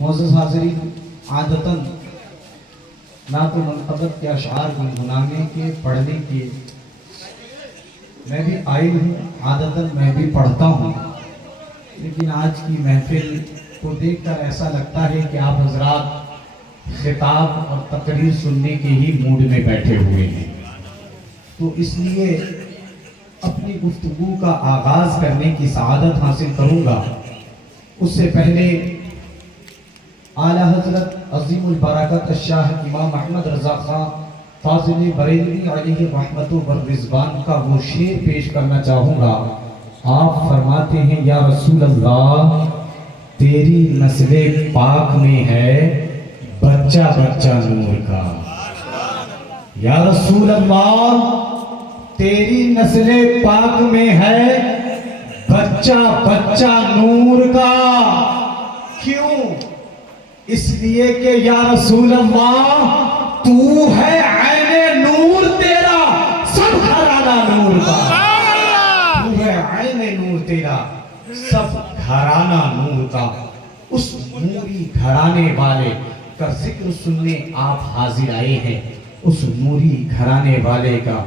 معزز حاضرین، عادتاً نعت و منقبت کے اشعار گنگنانے کے، پڑھنے کے میں بھی قائل ہوں، عادتاً میں بھی پڑھتا ہوں، لیکن آج کی محفل کو دیکھ کر ایسا لگتا ہے کہ آپ حضرات خطاب اور تقریر سننے کے ہی موڈ میں بیٹھے ہوئے ہیں، تو اس لیے اپنی گفتگو کا آغاز کرنے کی سعادت حاصل کروں گا۔ اس سے پہلے اعلیٰ حضرت عظیم البرکت الشاہ امام احمد رضا خان فاضل بریلوی علیہ رحمت و رضوان کا وہ شعر پیش کرنا چاہوں گا۔ آپ فرماتے ہیں، یا رسول اللہ تیری نسل پاک میں ہے بچہ بچہ نور کا، یا رسول اللہ تیری نسل پاک میں ہے بچہ بچہ نور کا۔ کیوں؟ اس لیے کہ یا رسول اللہ تو ہے عین نور، تیرا سب گھرانہ نور کا، تو ہے عین نور تیرا سب گھرانہ نور کا۔ اس نوری گھرانے والے کا ذکر سننے آپ حاضر آئے ہیں، اس نوری گھرانے والے کا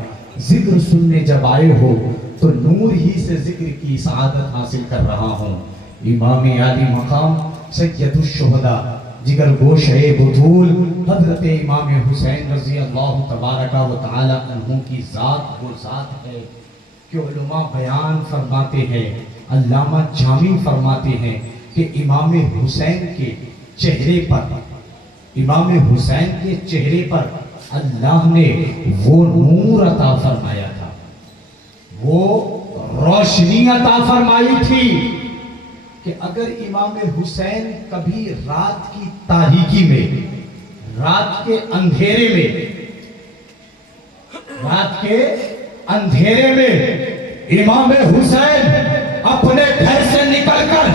ذکر سننے جب آئے ہو تو نور ہی سے ذکر کی سعادت حاصل کر رہا ہوں۔ امام عالی مقام سید الشہداء جگر گوشہ بطول حضرت امام حسین رضی اللہ تبارک و تعالی عنہ کی ذات وہ ذات ہے کہ علماء بیان فرماتے ہیں، علامہ جامی فرماتے ہیں کہ امام حسین کے چہرے پر اللہ نے وہ نور عطا فرمایا تھا، وہ روشنی عطا فرمائی تھی کہ اگر امام حسین کبھی رات کی تاریکی میں، رات کے اندھیرے میں امام حسین اپنے گھر سے نکل کر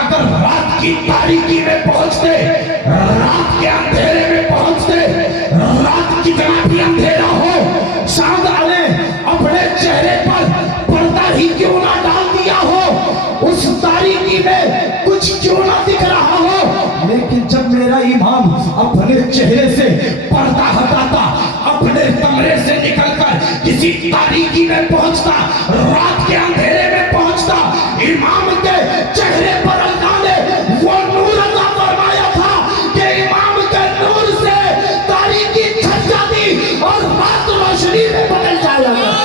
اگر رات کی تاریکی میں پہنچتے، رات کے اندھیرے میں پہنچتے، رات کتنا بھی اندھیرا ہو، شاہد علیہ اپنے چہرے پر پردہ ہی کیوں نہ ڈال دیا ہو، اس تاریکی میں کچھ کیوں نہ دکھ رہا ہو، لیکن جب میرا امام اپنے چہرے سے پردہ ہٹاتا، اپنے کمرے سے نکل کر کسی تاریکی میں پہنچتا، رات کے اندھیرے میں پہنچتا، امام کے چہرے پر اللہ نے وہ نور عطا فرمایا تھا کہ امام کے نور سے تاریکی چھٹ جاتی اور رات روشنی میں بدل جایا کرتی۔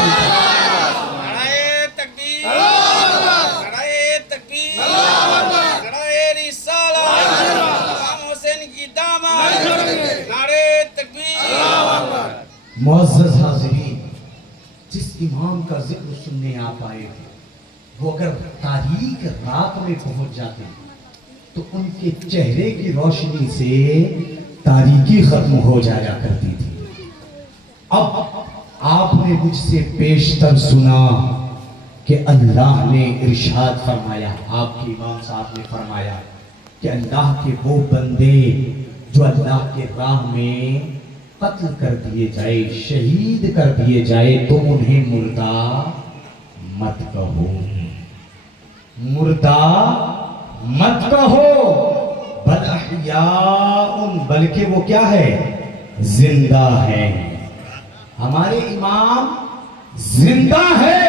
نعرہ تکبیر، نعرہ تکبیر، نعرہ رسالت، امام حسین کی داماد، نعرہ تکبیر۔ معزز حاضرین، جس امام کا ذکر سننے آپ آئے تھے وہ اگر تاریک رات میں پہنچ جاتے تو ان کے چہرے کی روشنی سے تاریکی ختم ہو جایا کرتی تھی۔ اب آپ نے مجھ سے پیشتر سنا کہ اللہ نے ارشاد فرمایا، آپ کے امام صاحب نے فرمایا کہ اللہ کے وہ بندے جو اللہ کے راہ میں قتل کر دیے جائے، شہید کر دیے جائے تو انہیں مردہ مت کہو، مردہ مت کہو، بل احیاء، بلکہ وہ کیا ہے؟ زندہ ہے۔ ہمارے امام زندہ ہے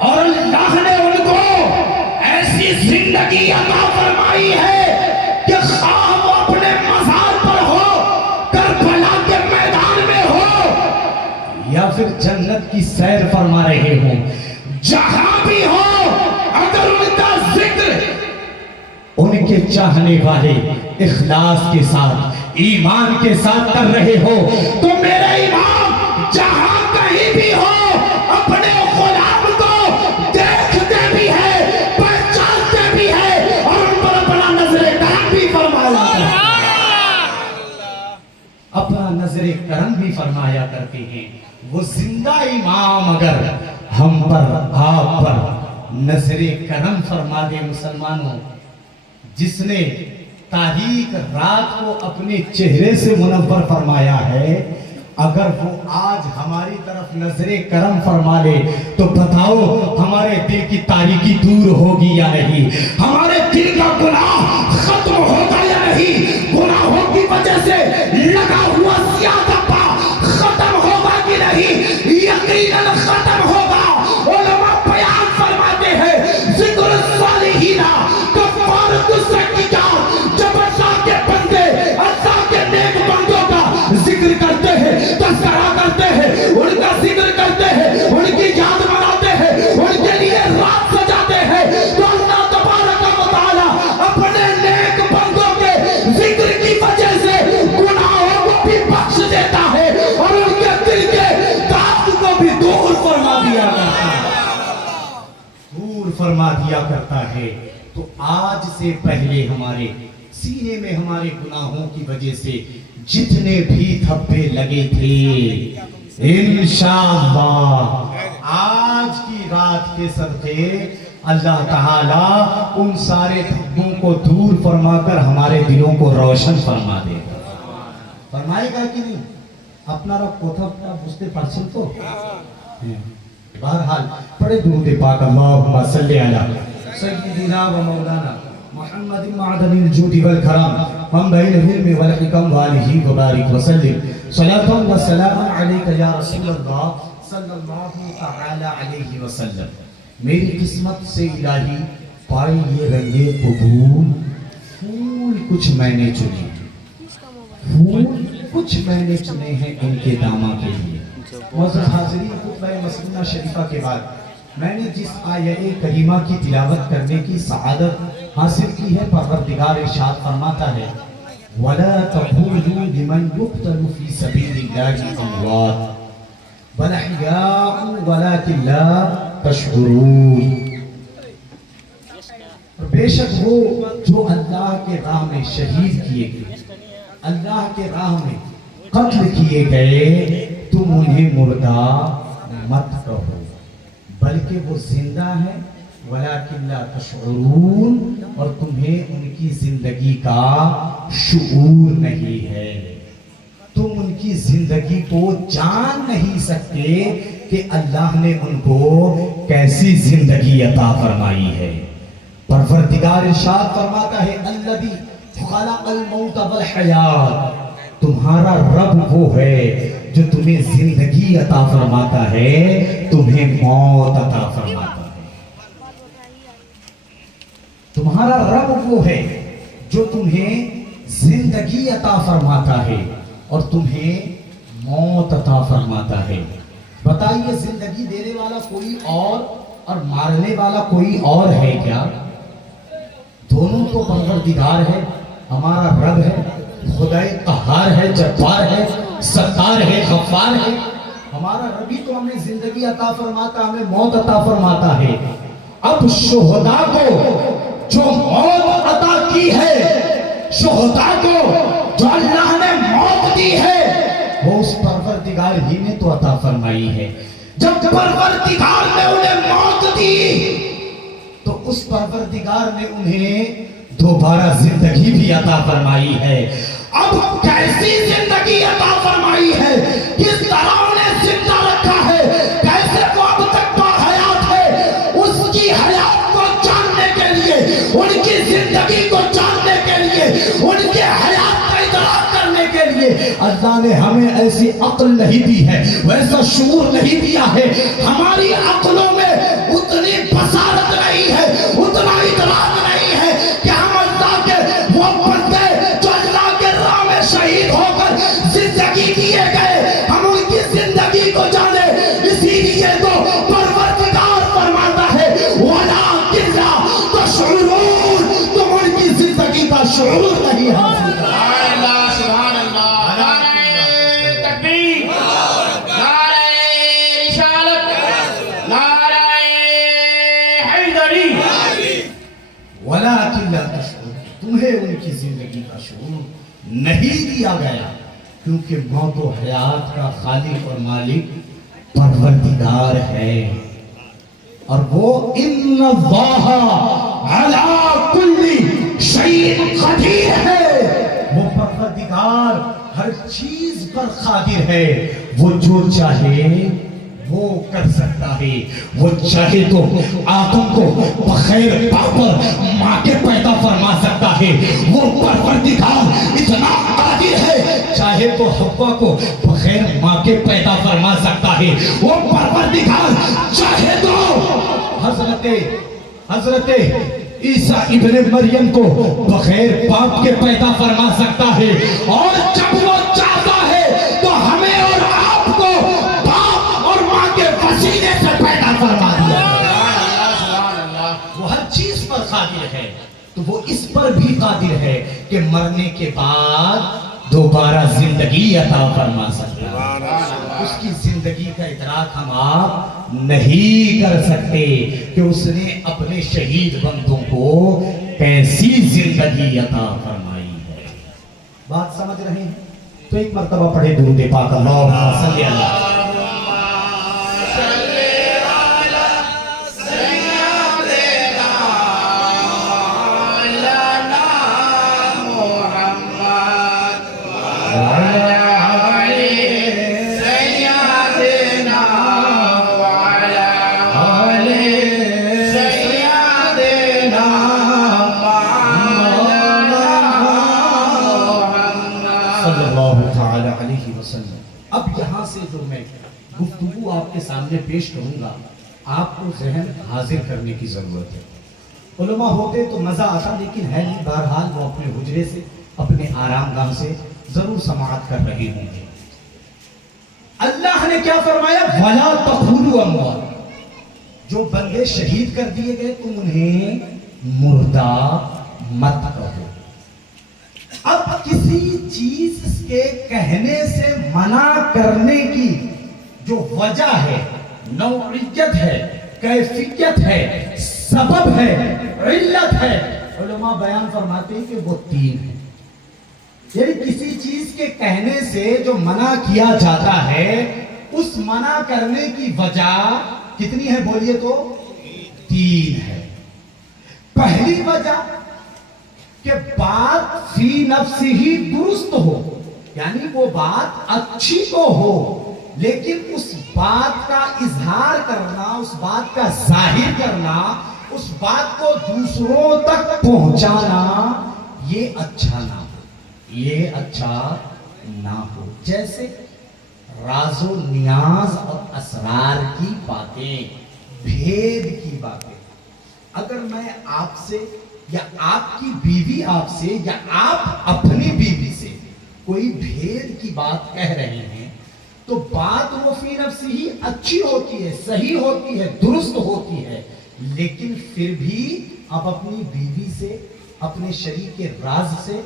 اور اللہ نے ان کو ایسی زندگی عطا فرمائی ہے کہ خواہ وہ اپنے مزار پر ہو، کربلا کے میدان میں ہو، یا پھر جنت کی سیر فرما رہے ہوں، جہاں بھی ہو، اگر ان کا ذکر ان کے چاہنے والے اخلاص کے ساتھ، ایمان کے ساتھ کر رہے ہو تو میرے امام جہاں کہیں بھی ہو اپنے غلام کو دیکھتے بھی ہے، پہچانتے بھی ہے اور ان پر اپنا نظر کرم بھی فرمایا اپنا نظر کرم بھی فرمایا کرتے ہیں۔ وہ زندہ امام اگر ہم پر، آپ پر نظر کرم فرما دے مسلمانوں، جس نے تاریک رات کو اپنے چہرے سے منور فرمایا ہے، اگر وہ آج ہماری طرف نظر کرم فرما لے تو بتاؤ ہمارے دل کی تاریکی دور ہوگی یا نہیں، ہمارے دل کا گناہ ختم ہوگا یا نہیں؟ فرما دیا کرتا ہے. تو آج سے پہلے ہمارے سینے میں ہمارے گناہوں کی وجہ سے جتنے بھی دھبے لگے تھے انشاءاللہ آج کی رات کے صدقے اللہ تعالیٰ ان سارے دھبوں کو دور فرما کر ہمارے دلوں کو روشن فرما دے گا. فرمائے گا کہ نہیں؟ اپنا رب کوتھا بستے پرسن تو بہرحال پڑے درود پاک اللہم صلی علی سیدنا و مولانا محمد معدن الجود والکرام منبع العلم والحکم والہ وبارک وسلم صلاۃ و سلام علیک یا رسول اللہ صلی اللہ تعالی علیہ وسلم. میری قسمت سے الہی پائے یہ رنگے قبول پھول کچھ میں نے چنے پھول کچھ میں نے چنے ہیں ان کے داماں کے لیے. معزز حاضرین خطبہ مسنونہ شریفہ کے بعد میں نے جس آیہ کریمہ کی تلاوت کرنے کی سعادت حاصل کی ہے پروردگار ارشاد فرماتا ہے وَلَا تَقُولُوا لِمَنْ يُقْتَلُ فِي سَبِيلِ اللَّهِ أَمْوَاتٌ بَلْ أَحْيَاءٌ وَلَكِنْ لَا تَشْعُرُونَ. بے شک وہ جو اللہ کے راہ میں شہید کیے گئے اللہ کے راہ میں قتل کیے گئے تم انہیں مردہ مت کہو بلکہ وہ زندہ ہے وَلَكِنْ لَا تَشْعُرُونَ اور تمہیں ان کی زندگی کا شعور نہیں ہے. تم ان کی زندگی کو جان نہیں سکتے کہ اللہ نے ان کو کیسی زندگی عطا فرمائی ہے. پروردگار ارشاد فرماتا ہے الذی خلق الموت والحیات تمہارا رب وہ ہے جو تمہیں زندگی عطا فرماتا ہے تمہیں موت عطا فرماتا ہے. تمہارا رب وہ ہے جو تمہیں زندگی عطا فرماتا ہے اور تمہیں موت عطا فرماتا ہے. بتائیے زندگی دینے والا کوئی اور مارنے والا کوئی اور ہے کیا؟ دونوں تو پروردگار ہے ہمارا رب ہے خدائے قہار ہے جبار ہے ستار ہے غفار ہے. ہمارا ربی تو ہمیں زندگی عطا فرماتا ہمیں موت عطا فرماتا ہے. اب شہداء کو جو موت عطا کی ہے شہداء کو جو اللہ نے موت دی ہے وہ اس پروردگار ہی نے تو عطا فرمائی ہے. جب پروردگار نے انہیں موت دی تو اس پروردگار نے انہیں دوبارہ زندگی بھی عطا فرمائی ہے. اب کیسی زندگی عطا فرمائی ہے کس طرح انہیں زندہ رکھا ہے کیسے وہ اب تک باحیات ہے اس کی حیات کو جاننے کے لیے ان کی زندگی کو جاننے کے لیے ان کے حیات کا ادراک کرنے کے لیے اللہ نے ہمیں ایسی عقل نہیں دی ہے ویسا شعور نہیں دیا ہے. ہماری عقلوں میں اتنی بصارت نہیں ہے اتنا ادراک نہیں ہے کہ ہم اللہ کے وہ بندے جو اللہ کے راہ میں شہید ہو کر زندگی دیے گئے ہم ان کی زندگی کو جانے. اسی لیے تو پروردگار فرماتا ہے وَلَٰكِنْ لَا تَشْعُرُونَ تم ان کی زندگی کا شعور نہیں حاصل کرتے. وَلَٰكِنْ لَا تَشْعُرُونَ تمہیں ان کی زندگی کا شعور نہیں دیا گیا کیونکہ موت و حیات کا خالق اور مالک پروردگار ہے اور وہ اِنَّ اللَّهَ عَلَىٰ كُلِّ شَيْءٍ قَدِيرٌ ہے. وہ پروردگار ہر چیز پر قادر ہے. وہ جو چاہے وہ کر سکتا ہے. وہ چاہے تو آدم کو بغیر باپ اور ماں کے پیدا فرما سکتا ہے. وہ پروردگار اتنا قادر ہے چاہے تو حوا کو بغیر ماں کے پیدا فرما سکتا ہے. وہ پروردگار چاہے تو حضرت عیسیٰ ابن مریم کو بغیر باپ کے پیدا فرما سکتا ہے اور جب وہ چاہتا ہے تو ہمیں اور آپ کو باپ اور ماں کے وسیلے سے پیدا فرما دیا. وہ ہر چیز پر قادر ہے تو وہ اس پر بھی قادر ہے کہ مرنے کے بعد دوبارہ زندگی عطا فرما سکتا ہے. اس کی زندگی کا ادراک ہم آپ نہیں کر سکتے کہ اس نے اپنے شہید بندوں کو کیسی زندگی عطا فرمائی ہے. بات سمجھ رہے ہیں؟ تو ایک مرتبہ پڑھے درود پاک اللہم صلی اللہ وسلم. اب یہاں سے جو میں گفتگو آپ کے سامنے پیش کروں گا آپ کو ذہن حاضر کرنے کی ضرورت ہے. علماء ہوتے تو مزہ آتا لیکن ہے نہیں. بہرحال وہ اپنے حجرے سے اپنے آرام گاہ سے ضرور سماعت کر رہے ہوں گے. اللہ نے کیا فرمایا؟ وَلَا تَقُولُوا أَمْوَاتٌ. جو بندے شہید کر دیے گئے تم انہیں مردہ مت کہو. اب کسی چیز کے کہنے سے منع کرنے کی جو وجہ ہے، نوعیت ہے، کیفیت ہے، سبب ہے، علت ہے، علماء بیان فرماتے ہیں کہ وہ 3 ہیں. یعنی کسی چیز کے کہنے سے جو منع کیا جاتا ہے اس منع کرنے کی وجہ کتنی ہے بولیے تو؟ 3 ہے. پہلی وجہ کہ بات فی نفس ہی درست ہو، یعنی وہ بات اچھی تو ہو لیکن اس بات کا اظہار کرنا، اس بات کا ظاہر کرنا، اس بات کو دوسروں تک پہنچانا یہ اچھا نہ ہو، یہ اچھا نہ ہو. جیسے راز و نیاز اور اسرار کی باتیں، بھید کی باتیں. اگر میں آپ سے یا آپ کی بیوی آپ سے یا آپ اپنی بیوی سے کوئی بھید کی بات کہہ رہے ہیں تو بات وہ فی نفس ہی اچھی ہوتی ہے، صحیح ہوتی ہے، درست ہوتی ہے، لیکن پھر بھی آپ اپنی بیوی سے، اپنے شریک راز سے،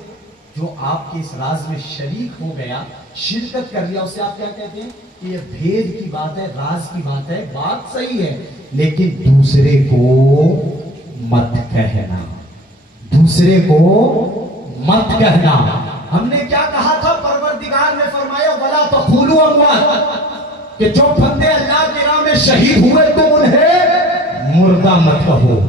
جو آپ کے اس راز میں شریک ہو گیا، شرکت کر لیا، اسے آپ کیا کہتے ہیں کہ یہ بھید کی بات ہے، راز کی بات ہے، بات صحیح ہے لیکن دوسرے کو مت کہنا، دوسرے کو مت کہنا. ہم نے کیا کہا تھا؟ پروردگار نے فرمایا وَلَا تَقُولُوا أَمْوَاتٌ، کہ جو بندے اللہ کی راہ میں شہید ہوئے تم انہیں مردہ مت کہو،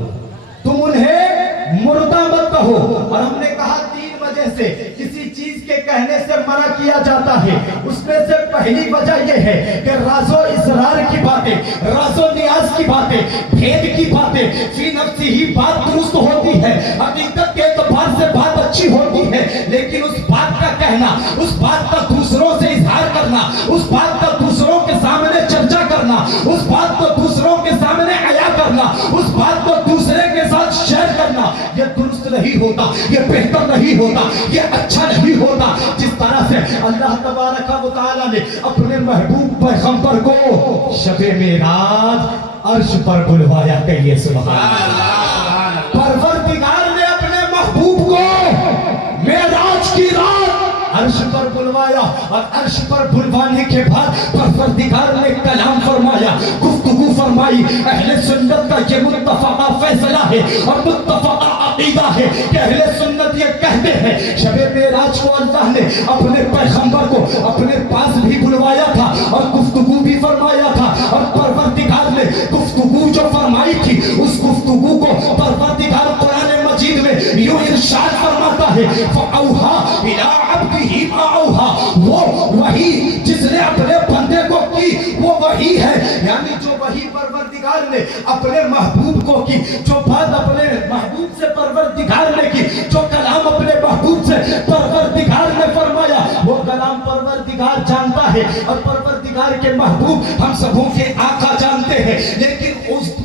تم انہیں مردہ مت کہو. اور ہم نے کہا 3 وجہ سے کسی چیز کے کہنے سے منع کیا جاتا ہے. اس میں سے پہلی وجہ یہ ہے کہ راز و اسرار کی باتیں، راز و نیاز کی باتیں، بھید کی باتیں، فی نفس ہی بات درست ہوتی ہے، حقیقت کے اعتبار سے بات اچھی ہوتی ہے، لیکن اس بات کا کہنا، اس بات کا دوسروں سے اظہار کرنا، اس بات کا دوسروں کے سامنے چرچا کرنا، اس بات کو دوسروں کے سامنے عیا کرنا، اس بات کو دوسرے کے ساتھ شیئر کرنا، یہ درست نہیں ہوتا، یہ بہتر نہیں ہوتا، یہ اچھا نہیں ہوتا. جس طرح سے اللہ تبارک و تعالی نے اپنے محبوب پیغمبر کو شب معراج عرش پر بلوایا، کہیے سبحان اللہ. پروردگار نے اپنے محبوب کو معراج کی رات عرش پر بلوایا اور عرش پر بلوانے کے بعد پروردگار نے کلام فرمایا، گفتگو فرمائی. اہل سنت کا یہ متفقہ فیصلہ ہے اور متفقہ عقیدہ ہے کہ اہل سنت یہ کہتے ہیں شب معراج کو اللہ نے اپنے پیغمبر کو اپنے پاس بھی بلوایا تھا اور گفتگو بھی فرمایا تھا. اور پروردگار نے گفتگو جو فرمائی تھی اس گفتگو کو پروردگار قرآن مجید میں یوں ارشاد فرماتا ہے فَأَوْحَا إِلَىٰ عَبْدِهِ مَا أَوْحَا. وہ وحی جس نے اپنے بندے کو کی وہ وحی ہے، یعنی جو وحی پروردگار نے اپنے محبوب کو کی، جو بات اپنے محبوب سے پروردگار نے کی، جو کلام اپنے محبوب سے پروردگار نے فرمایا، وہ کلام پروردگار جانتا ہے اور پروردگار کے محبوب ہم سبوں کے آقا جانتے ہیں. لیکن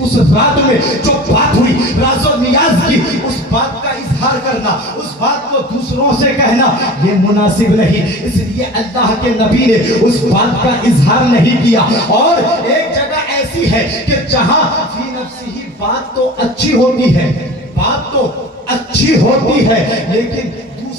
اس رات میں جو بات ہوئی راز و نیاز کی، اس بات کا اظہار کرنا، اس بات کو دوسروں سے کہنا یہ مناسب نہیں. اس لیے اللہ کے نبی نے اس بات کا اظہار نہیں کیا. اور ایک جگہ ایسی ہے کہ جہاں فی نفس ہی بات تو اچھی ہوتی ہے، بات تو اچھی ہوتی ہے لیکن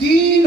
3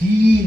3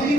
3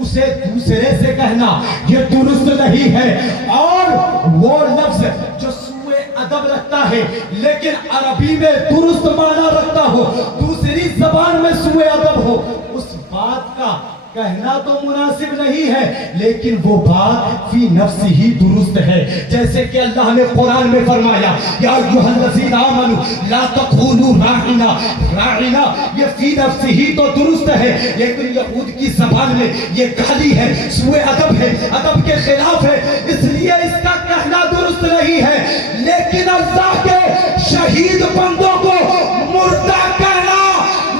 اسے دوسرے سے کہنا یہ درست نہیں ہے. اور وہ لفظ جو سوء ادب رکھتا ہے لیکن عربی میں درست معنی رکھتا ہو, دوسری زبان میں سوء ادب ہو, اس بات کا کہنا تو مناسب نہیں ہے, لیکن وہ بات فی نفس ہی درست ہے. جیسے کہ اللہ نے قرآن میں فرمایا یا ایھا الذین آمنوا لا تقولوا راعنا, راعنا یہ فی نفس ہی تو درست ہے, لیکن یہود کی زبان میں یہ گالی ہے, سوء ادب ہے, ادب کے خلاف ہے, اس لیے اس کا کہنا درست نہیں ہے. لیکن اللہ کے شہید بندوں کو مردہ کہنا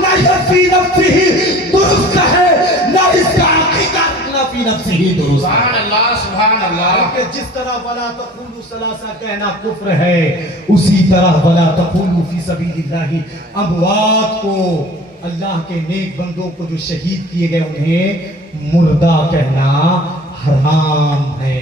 نہ یہ فی نفس ہی درست ہے, نہ اس کا حقیقت نہ فی نفس ہی درست ہے. سبحان اللہ سبحان اللہ. کہ جس طرح ولا تقولوا ثلاثہ کہنا کفر ہے, اسی طرح ولا تقولوا فی سبیل اللہ, اموات کو, اللہ کے نیک بندوں کو جو شہید کیے گئے انہیں مردہ کہنا حرام ہے.